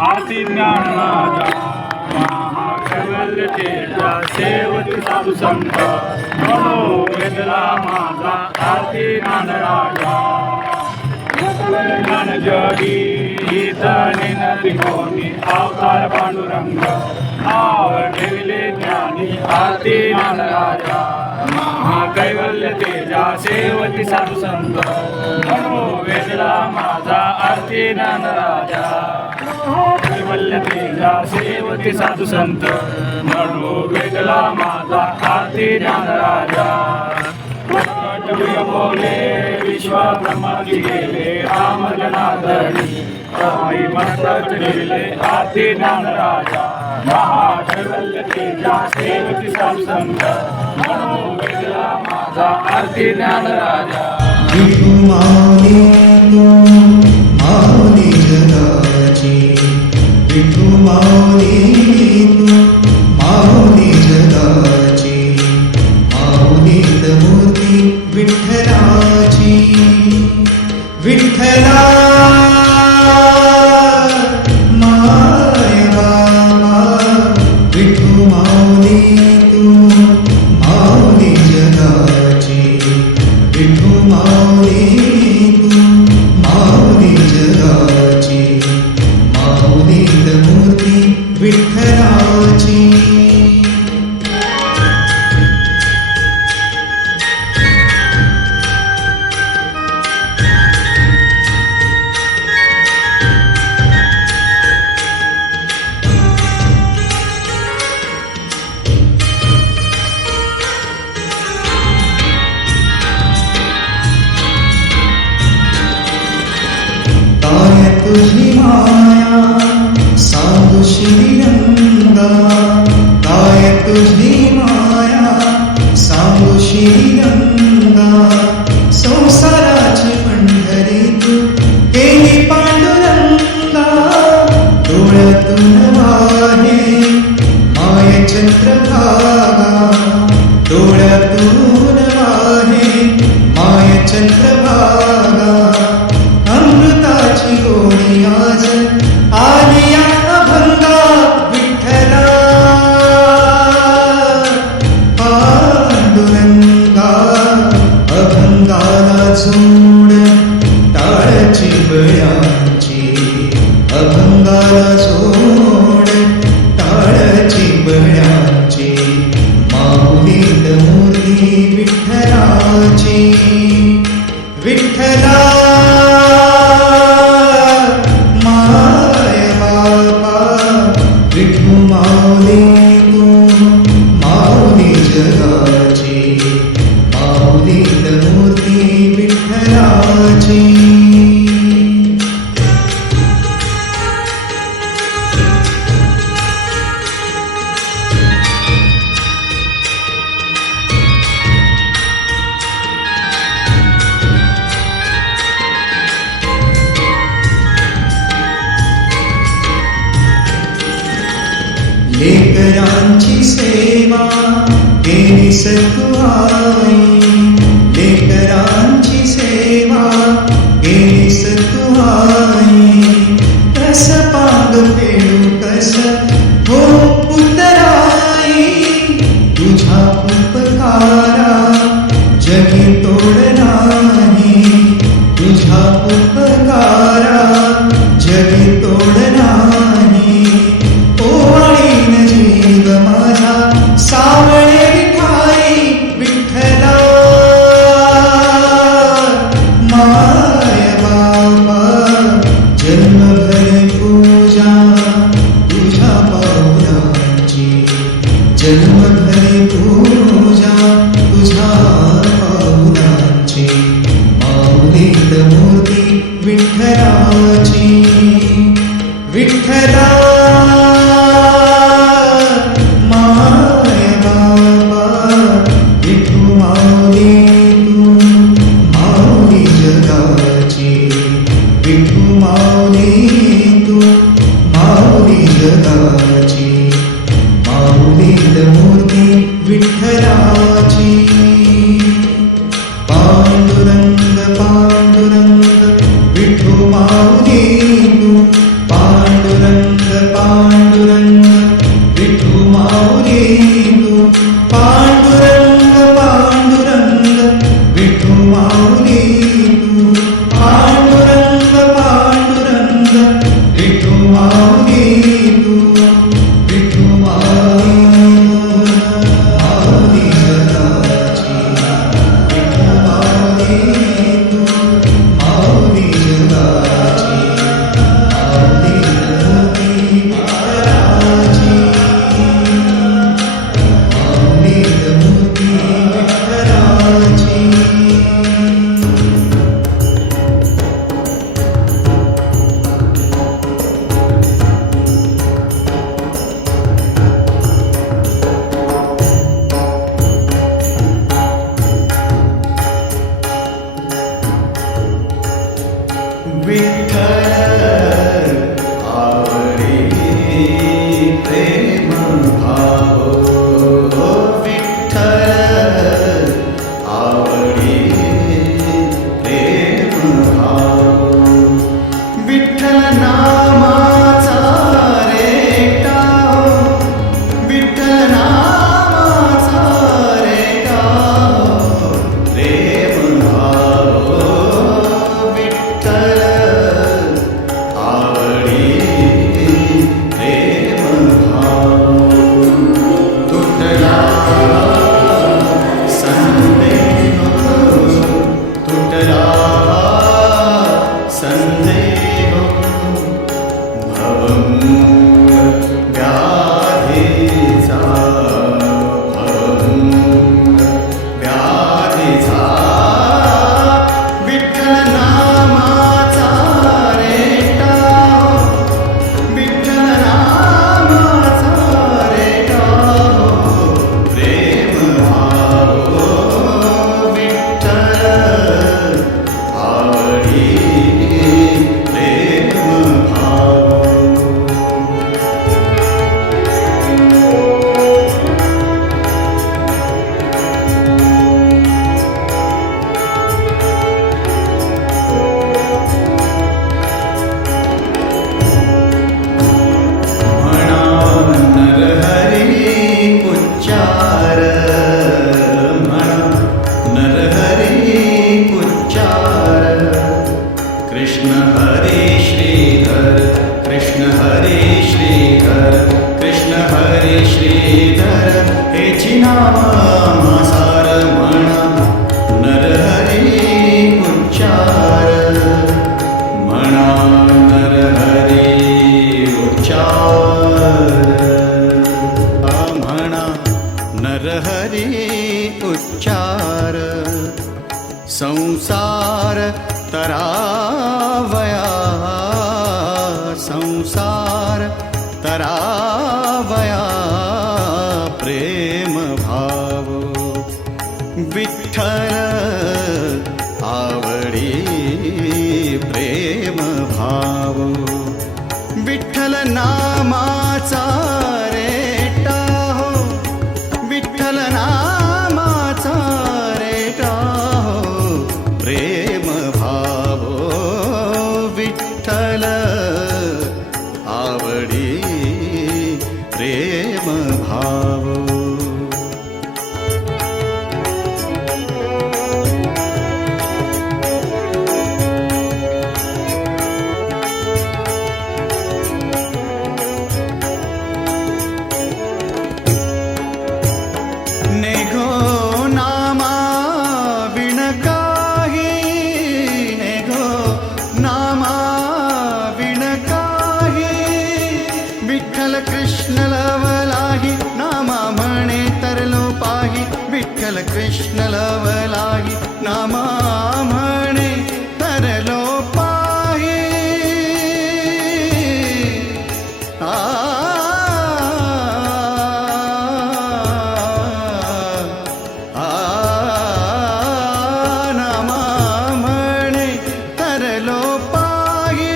आरती ज्ञान राजा महाकैवल्य तेजा सेवती साधू संत म्हणो वेदला माझा आरती ज्ञान राजा ज्ञान जगी इतनी नदी कोणी अवतार पांडुरंग नाव ठेवले ज्ञानी आरती ज्ञान राजा महाकैवल्य तेजा सेवती साधू संत म्हणो वेदला माझा आरती ज्ञान राजा कैवल्य तेजा सेवती साधू संत म्हणो वेदला माझा आरती ज्ञान राजा बोले विश्व ब्रह्माची गेले राम जनार्दनी आई मस्तक गेले आरती ज्ञान राजा महाकैवल्य तेजा सेवती साधू संत म्हणो वेदला माझा आरती ज्ञान राजा विठू माऊली तू माऊली जगाची विठू माऊली तू माऊली जगाची माऊलीत मूर्ती विठ्ठलाची विठ्ठला माय बाबा विठू माऊली तू माऊली जगाची विठू माऊली तू माऊली जगाची माऊलीत मूर्ती विठ्ठलाची तुझी माया सांगू श्रीरंगा काय तुझी माया सांगू श्रीरंगा संसाराची पंढरी तू केली पांडुरंगा डोळ्यातून वाहे माय चंद्रभागा डोळ्यातून वाहे माय चंद्रभागा अमृताची गोडी आज आली अभंगा विठ्ठला पांडुरंगा अभंगाला जोड टाळची बळ्यांची अभंगाला जोड टाळची बळ्यांची माऊलीत मूर्ती विठ्ठलाची विठ्ठला विठू माऊली तू माऊली जगाची माऊलीत मूर्ती विठ्ठलाची लेकरांची सेवा केली सतुआई लेकरांची सेवा केली सतुआई कस पाग फेडू कस हो उतराई तुझा उपकारा जगी तोड नाही तुझा उपकारा जगी तोड नाही ओवाळीन जीव माझा सावळे विठाई विठ्ठला माय बाबा जन्मभर पूजा तुझ्या पावलांची जन्मभर पूजा तुझ्या पावलांची माऊलीत मूर्ती विठ्ठलाची विठ्ठला माय बाबा विठू माऊली तू माऊली जगाची विठू माऊली तू माऊली जगाची माऊलीत मूर्ती विठ्ठलाची पांडुरंग पांडुरंग विठू माऊली तू पांडुरंग व्याधीचा भंग व्याधीचा विठ्ठल नामाचा रेटा विठ्ठल नामाचा रेटा प्रेम भाव विठ्ठल आवडी प्रेम भाव म्हणा नरहरी उच्चार म्हणा नरहरी उच्चार कृष्ण हरी श्रीधर कृष्ण हरी श्रीधर कृष्ण हरी श्रीधर हेची नामासार म्हणा नरहरी उच्चार म्हणा नरहरी उच्चार म्हणा नरहरी उच्चार संसार तरावया संसार तरावया प्रेम भाव विठ्ठल आवडी प्रेम भाव विठ्ठल नामाचा रेटा हो विठ्ठल नामाचा रेटा हो प्रेम भाव विठ्ठल आवडी प्रेम भाव नेघो नामा विण काही नेघो नामा विण काही विठ्ठल कृष्ण लवलाही नामा म्हणे तरलो पाही विठ्ठल कृष्ण लवलाही नामा म्हणे तरलो पाही नामा म्हणे तरलो पाही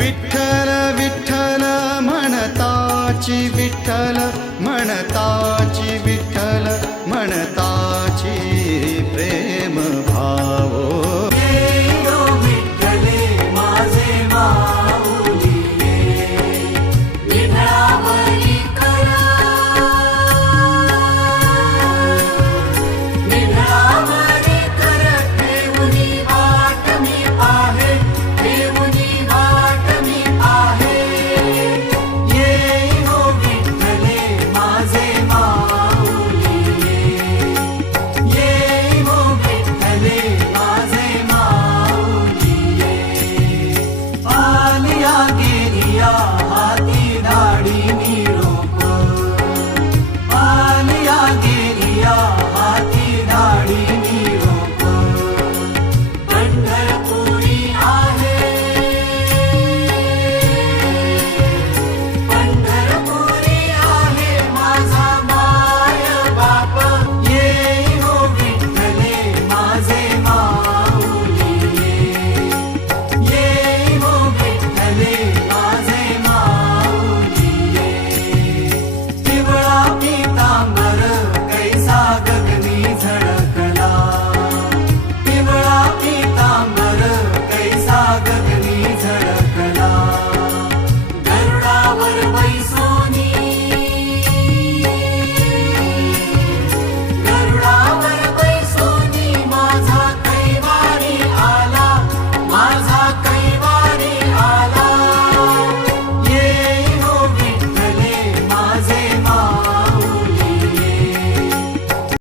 विठ्ठल विठ्ठल म्हणताची विठ्ठल म्हणताची विठ्ठल म्हणता